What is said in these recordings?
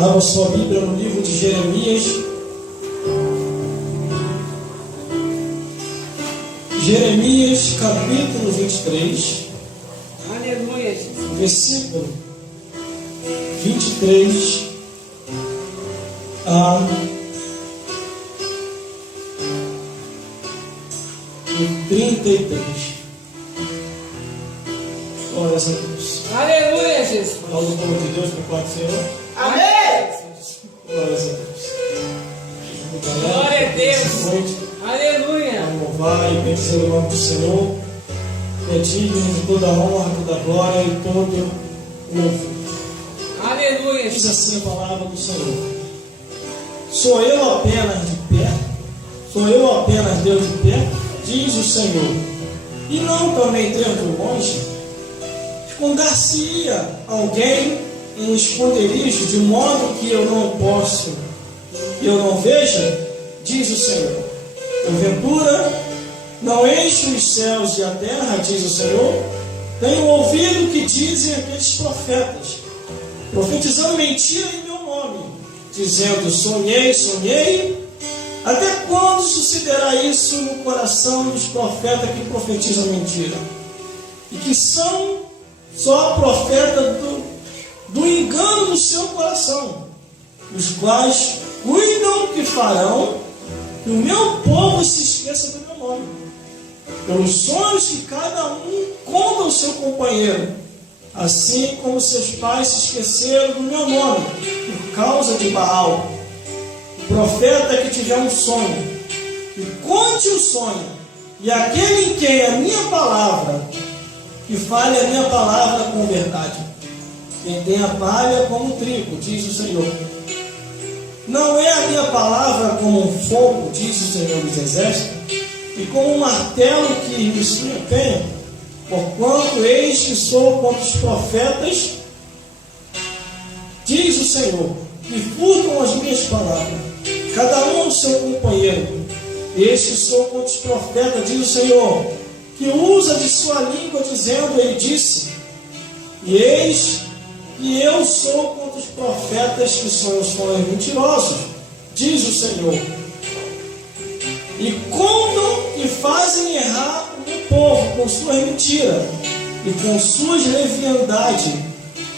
Abra sua Bíblia no livro de Jeremias. Jeremias, capítulo 23. Aleluia, Jesus. Versículo 23 a 33. Glórias a Deus. Aleluia, Jesus. Fala o povo de Deus para o Senhor. Amém. Glórias a Deus. Glória a Deus. Aleluia. Vamos louvar e bendizer o nome do Senhor. É digno de toda a honra, toda a glória e todo louvor. Aleluia. Diz assim a palavra do Senhor: Sou eu apenas de pé? Sou eu apenas Deus de pé? Diz o Senhor. E não também desde longe? Esconder-se-ia alguém em esconderijo, de modo que eu não posso, eu não veja? Diz o Senhor. Porventura, não enche os céus e a terra, diz o Senhor? Tenho ouvido o que dizem aqueles profetas, profetizando mentira em meu nome, dizendo: sonhei, sonhei. Até quando sucederá isso no coração dos profetas que profetizam mentira? E que são só profetas do engano do seu coração, os quais cuidam que farão que o meu povo se esqueça do meu nome, pelos sonhos que cada um conta ao seu companheiro, assim como seus pais se esqueceram do meu nome, por causa de Baal. O profeta que tiver um sonho, que conte o sonho, e aquele em quem a minha palavra, que fale a minha palavra com verdade. Quem tem a palha como trigo, diz o Senhor. Não é a minha palavra como um fogo, diz o Senhor dos Exércitos, e como um martelo que me empenha, porquanto eis que sou contra os profetas, diz o Senhor, que furtam as minhas palavras, cada um ao seu companheiro. Eis que sou contra os profetas, diz o Senhor, que usa de sua língua, dizendo: ele disse. E eis que eu sou contra os profetas que são os sonhos mentirosos, diz o Senhor. E contam e fazem errar o meu povo com suas mentiras e com suas leviandades,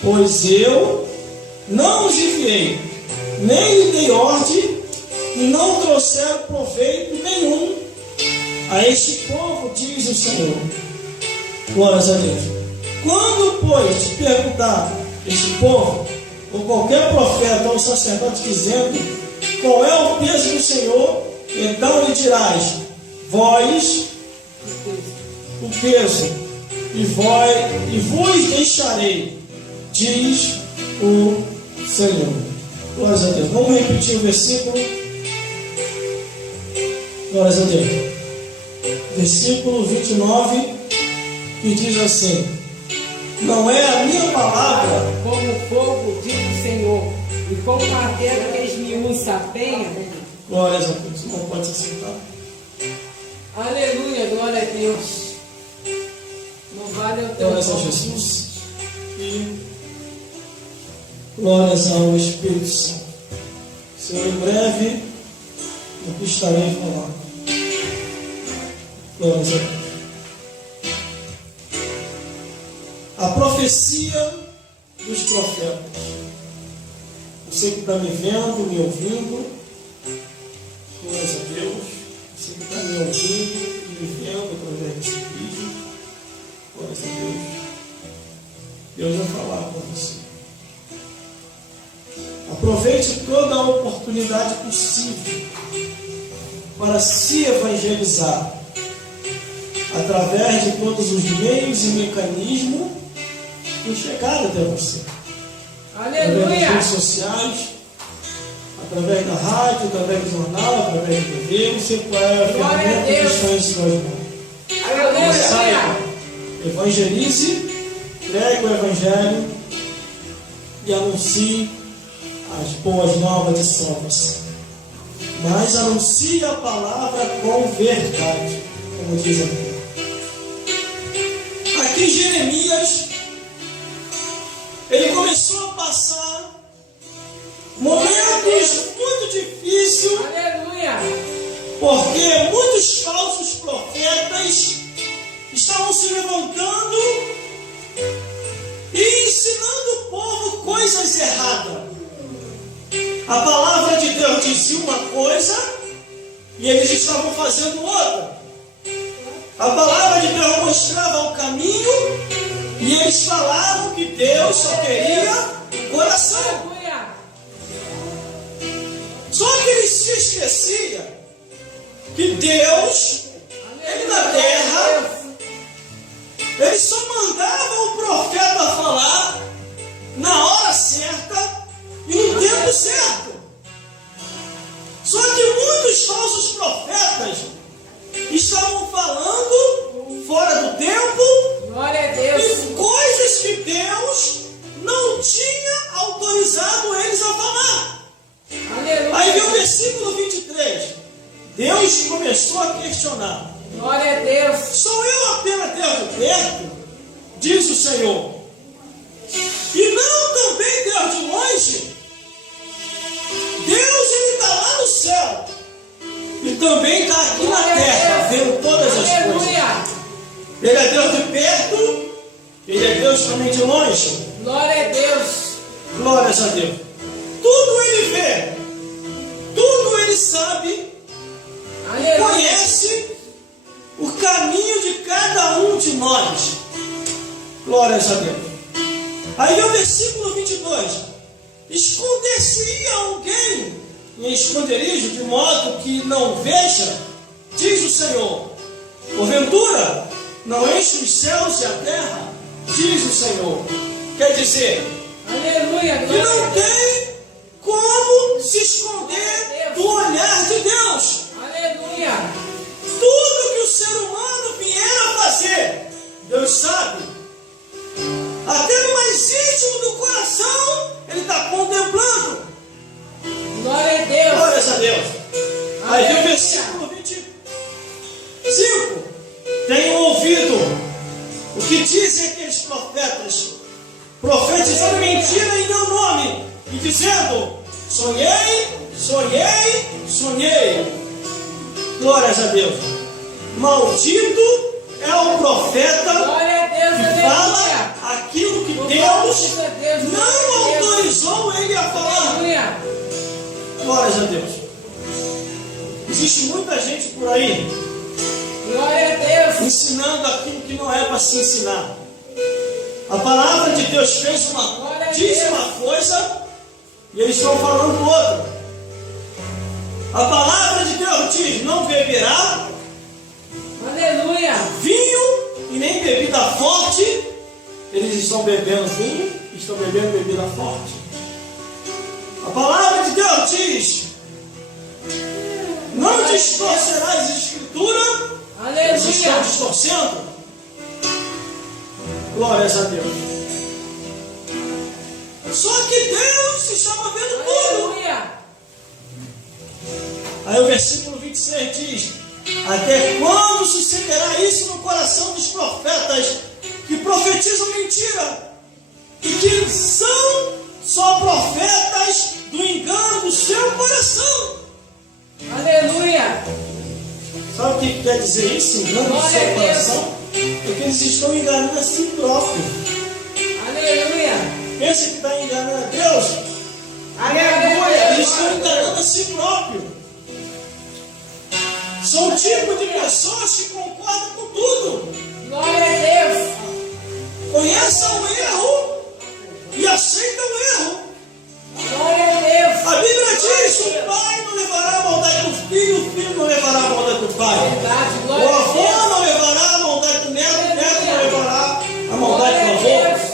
pois eu não os enviei, nem lhe dei ordem, e não trouxeram proveito nenhum a este povo, diz o Senhor. Glórias a Deus. Quando, pois, te perguntar este povo, ou qualquer profeta ou sacerdote, dizendo: qual é o peso do Senhor? Então lhe dirás: vós o peso, e vos deixarei, diz o Senhor. Glórias a Deus. Vamos repetir o versículo. Glórias a Deus. Versículo 29, que diz assim: não é a minha palavra Como fogo, diz o Senhor, e como martelo que esmiuça a penha. Glórias a Deus. Não pode se sentar. Aleluia, glória a Deus. Louvado é o teu Glórias a nome. Jesus. E glórias ao Espírito Santo. Senhor, em breve eu estarei falando. Glórias a Deus. A profecia dos profetas. Você que está me vendo, me ouvindo, glórias a Deus. Você que está me ouvindo e me vendo através desse vídeo, glórias a Deus. Deus vai falar com você. Aproveite toda a oportunidade possível para se evangelizar através de todos os meios e mecanismos que chegaram até você. Através das Aleluia. redes sociais, através da rádio, através do jornal, através da TV, você é a Glória a ferramenta que Deus. está em suas mãos. Aleluia. Saiba, evangelize, pregue o Evangelho e anuncie as boas novas de salvação. Mas anuncie a palavra com verdade, como diz aqui. Aqui Jeremias, ele começou a passar diz muito difícil, Aleluia. porque muitos falsos profetas estavam se levantando e ensinando o povo coisas erradas. A palavra de Deus dizia uma coisa e eles estavam fazendo outra. A palavra de Deus mostrava o caminho e eles falavam que Deus só queria o coração. Aleluia. Só que eles se esqueciam que Deus, Ele na terra, Ele só mandava o profeta falar na hora certa e no tempo certo. Só que muitos falsos profetas estavam falando fora do tempo Glória a Deus. e coisas que Deus não tinha autorizado eles a falar. Aleluia. Aí vem o versículo 23. Deus começou a questionar: Glória a Deus. sou eu apenas Deus de perto? Diz o Senhor. E não também Deus de longe? Deus, Ele está lá no céu e também está aqui na terra, vendo todas as coisas. Aleluia. Ele é Deus de perto, Ele é Deus também de longe. Glória a Deus. Glórias a Deus. Tudo Ele vê, tudo Ele sabe, Aleluia. conhece o caminho de cada um de nós. Glórias a Deus. Aí vem o versículo 22. Esconder-se-ia alguém em esconderijo, de modo que não veja, diz o Senhor. Porventura, não enche os céus e a terra, diz o Senhor. Quer dizer, Aleluia. que Glória a não Deus. tem como se esconder do olhar de Deus. Aleluia. Tudo que o ser humano vier a fazer, Deus sabe. Até no mais íntimo do coração, Ele está contemplando. Glória a Deus. Glórias a Deus. Aí vem o Aleluia. versículo 25. Tenho ouvido o que dizem aqueles profetas, profetizando mentira em meu nome, e dizendo: sonhei, sonhei, sonhei. Glórias a Deus. Maldito é o profeta Glória a Deus. que fala aquilo que Deus não autorizou ele a falar. Aleluia. Glórias a Deus. Existe muita gente por aí Glória a Deus. ensinando aquilo que não é para se ensinar. A palavra de Deus diz uma coisa e eles estão falando outra. A palavra de Deus diz: não beberá Aleluia. vinho e nem bebida forte. Eles estão bebendo vinho, estão bebendo bebida forte. A palavra de Deus diz: não distorcerás a escritura. Eles estão Aleluia. distorcendo. Glórias a Deus. Só que Deus estava vendo tudo. Aleluia. Aí o versículo 26 diz: até quando sucederá isso no coração dos profetas que profetizam mentira e que são só profetas do engano do seu coração? Aleluia. Sabe o que quer dizer isso? Engano do Glória seu a Deus. coração? É que eles estão enganando a si próprios. Aleluia. Pensa que está enganando a Deus? Aleluia. Eles estão enganando a si próprios. São um tipo de pessoas que concordam com tudo. Glória a Deus. Conhecem o erro e aceitam o erro. Glória a Deus. A Bíblia diz: o pai não levará a maldade do filho, o filho não levará a maldade do pai. Verdade. O Glória a avô Deus. não levará a maldade do neto, o neto não levará a maldade Glória do a avô. Deus.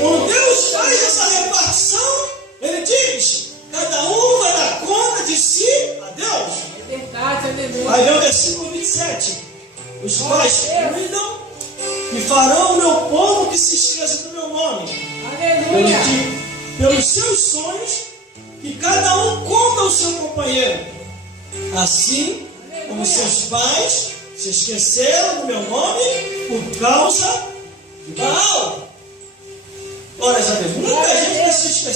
Quando Deus faz essa repartição, Ele diz: cada um vai dar conta de si a Deus. É verdade. Aleluia. Aí vem o versículo 27. Os quais cuidam e farão o meu povo que se esqueça do meu nome. Aleluia. Pelos seus sonhos, que cada um conta ao seu companheiro. Assim como seus pais se esqueceram do meu nome por causa de Baal. Glórias a Deus. Muita gente vai se esquecer